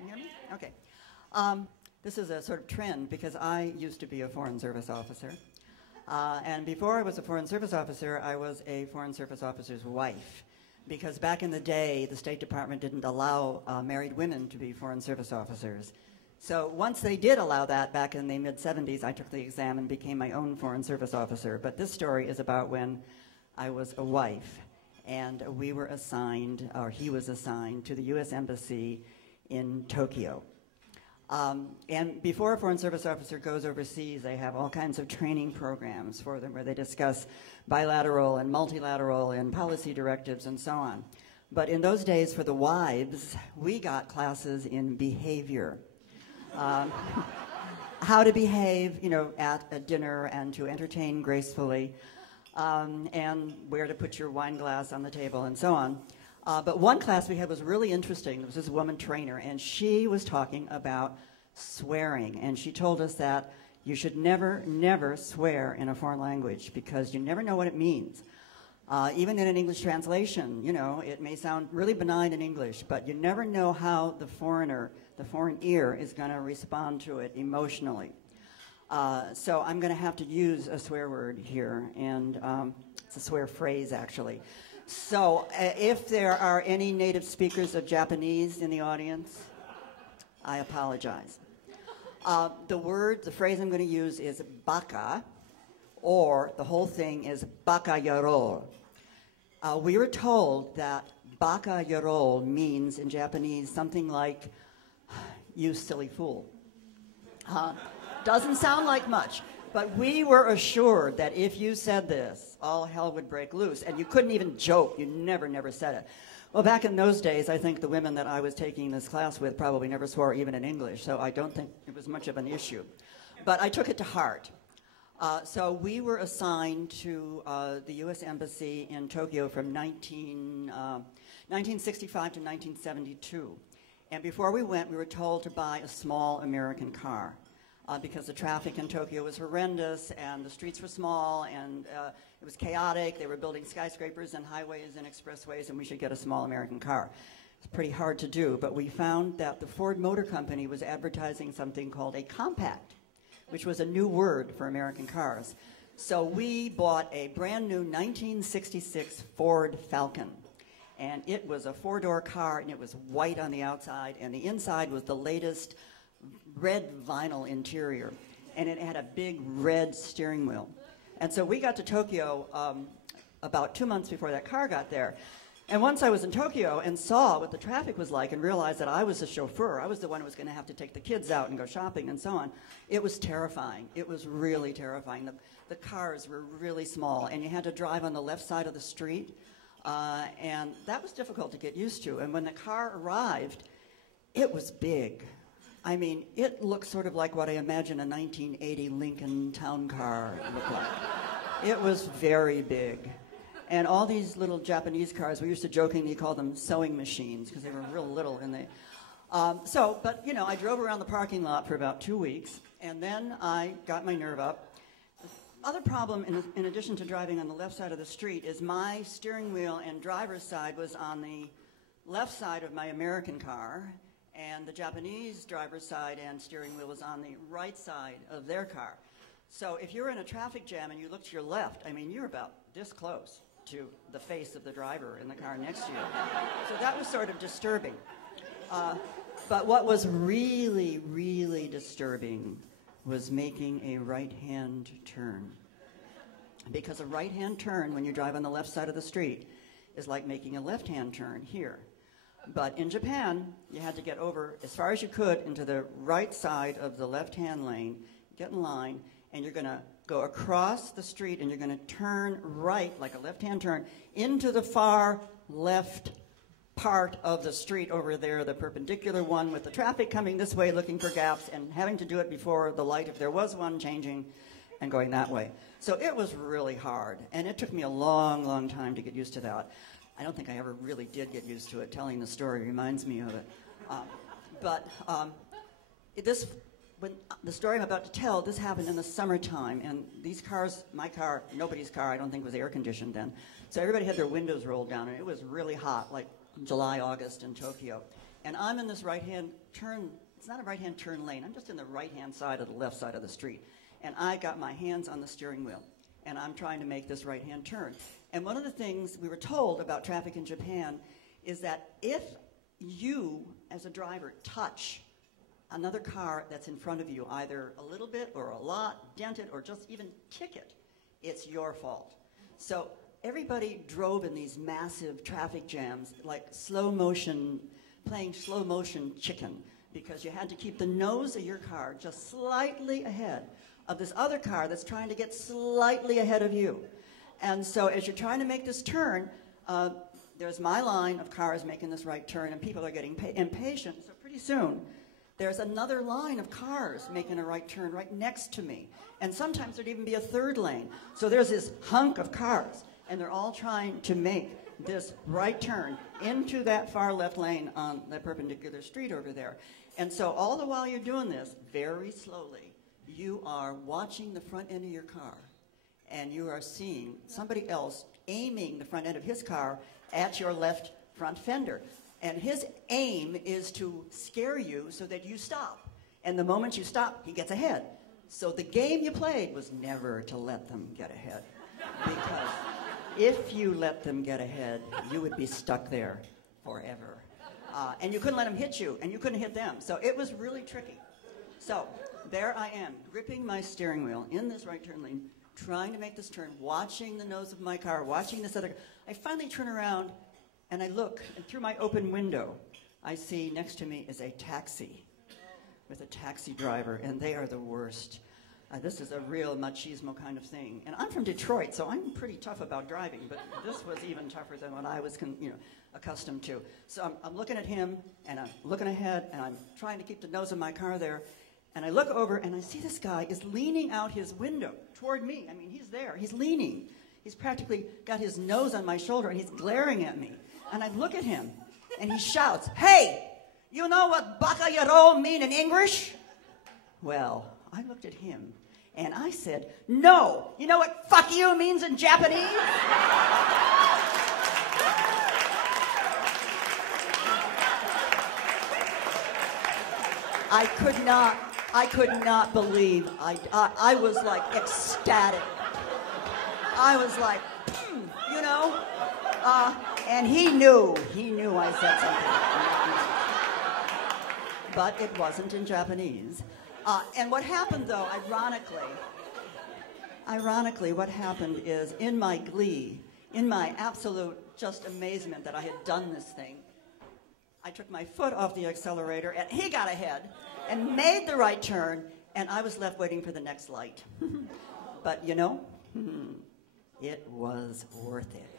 Can you hear me? Okay. This is a sort of trend because I used to be a Foreign Service officer. And before I was a Foreign Service officer, I was a Foreign Service officer's wife. Because back in the day, the State Department didn't allow married women to be Foreign Service officers. So once they did allow that back in the mid-70s, I took the exam and became my own Foreign Service officer. But this story is about when I was a wife, and we were assigned, or he was assigned, to the U.S. Embassy in Tokyo. And before a Foreign Service officer goes overseas, they have all kinds of training programs for them where they discuss bilateral and multilateral and policy directives and so on. But in those days, for the wives, we got classes in behavior. How to behave, you know, at a dinner and to entertain gracefully, and where to put your wine glass on the table and so on. But one class we had was really interesting. There was this woman trainer, and she was talking about swearing. And she told us that you should never, never swear in a foreign language because you never know what it means. Even in an English translation, you know, it may sound really benign in English, but you never know how the foreigner, the foreign ear, is going to respond to it emotionally. So I'm going to have to use a swear word here, and it's a swear phrase, actually. So if there are any native speakers of Japanese in the audience, I apologize. The phrase I'm going to use is baka, or the whole thing is baka yaro. We were told that baka yaro means in Japanese something like, you silly fool. Doesn't sound like much. But we were assured that if you said this, all hell would break loose. And you couldn't even joke. You never said it. Well, back in those days, I think the women that I was taking this class with probably never swore even in English. So I don't think it was much of an issue. But I took it to heart. So we were assigned to the U.S. Embassy in Tokyo from 1965 to 1972. And before we went, we were told to buy a small American car. Because the traffic in Tokyo was horrendous, and the streets were small, and it was chaotic. They were building skyscrapers and highways and expressways, and we should get a small American car. It's pretty hard to do, but we found that the Ford Motor Company was advertising something called a compact, which was a new word for American cars. So we bought a brand new 1966 Ford Falcon. And it was a four-door car, and it was white on the outside, and the inside was the latest red vinyl interior, and it had a big red steering wheel. And so we got to Tokyo about 2 months before that car got there. And once I was in Tokyo and saw what the traffic was like and realized that I was the chauffeur, I was the one who was going to have to take the kids out and go shopping and so on, it was terrifying. It was really terrifying. The cars were really small, and you had to drive on the left side of the street, and that was difficult to get used to. And when the car arrived, it was big. I mean, it looked sort of like what I imagine a 1980 Lincoln town car looked like. It was very big. And all these little Japanese cars, we used to jokingly call them sewing machines because they were real little. And they, but, you know, I drove around the parking lot for about 2 weeks, and then I got my nerve up. The other problem, in addition to driving on the left side of the street, is my steering wheel and driver's side was on the left side of my American car, and the Japanese driver's side and steering wheel was on the right side of their car. So if you were in a traffic jam and you looked to your left, I mean, you're about this close to the face of the driver in the car next to you. So that was sort of disturbing. But what was really, really disturbing was making a right-hand turn. Because a right-hand turn, when you drive on the left side of the street, is like making a left-hand turn here. But in Japan, you had to get over as far as you could into the right side of the left-hand lane, get in line, and you're going to go across the street, and you're going to turn right, like a left-hand turn, into the far left part of the street over there, the perpendicular one, with the traffic coming this way looking for gaps and having to do it before the light, if there was one, changing and going that way. So it was really hard, and it took me a long, long time to get used to that. I don't think I ever really did get used to it. Telling the story reminds me of it. When the story I'm about to tell, this happened in the summertime, and these cars, my car, nobody's car, I don't think was air conditioned then. So everybody had their windows rolled down, and it was really hot, like July, August in Tokyo. And I'm in this right-hand turn. It's not a right-hand turn lane. I'm just in the right-hand side of the left side of the street. And I got my hands on the steering wheel. And I'm trying to make this right-hand turn. And one of the things we were told about traffic in Japan is that if you, as a driver, touch another car that's in front of you, either a little bit or a lot, dent it, or just even kick it, it's your fault. So everybody drove in these massive traffic jams, like slow motion, playing slow motion chicken, because you had to keep the nose of your car just slightly ahead of this other car that's trying to get slightly ahead of you. And so as you're trying to make this turn, there's my line of cars making this right turn, and people are getting impatient. So pretty soon, there's another line of cars making a right turn right next to me. And sometimes there'd even be a third lane. So there's this hunk of cars, and they're all trying to make this right turn into that far left lane on that perpendicular street over there. And so all the while you're doing this, very slowly, you are watching the front end of your car, and you are seeing somebody else aiming the front end of his car at your left front fender. And his aim is to scare you so that you stop. And the moment you stop, he gets ahead. So the game you played was never to let them get ahead. Because if you let them get ahead, you would be stuck there forever. And you couldn't let them hit you, and you couldn't hit them. So it was really tricky. So there I am, gripping my steering wheel in this right turn lane, trying to make this turn, watching the nose of my car, watching this other car. I finally turn around, and I look, and through my open window, I see next to me is a taxi with a taxi driver, and they are the worst. This is a real machismo kind of thing. And I'm from Detroit, so I'm pretty tough about driving, but this was even tougher than what I was accustomed to. So I'm looking at him, and I'm looking ahead, and I'm trying to keep the nose of my car there. And I look over, and I see this guy is leaning out his window toward me. I mean, he's there. He's leaning. He's practically got his nose on my shoulder, and he's glaring at me. And I look at him, and he shouts, "Hey, you know what baka yaro mean in English?" Well, I looked at him, and I said, "No, you know what fuck you means in Japanese?" I could not believe, I was like ecstatic. I was like, you know, and he knew I said something. But it wasn't in Japanese. And what happened though, ironically, what happened is in my glee, in my absolute just amazement that I had done this thing, I took my foot off the accelerator, and he got ahead and made the right turn, and I was left waiting for the next light. But, you know, it was worth it.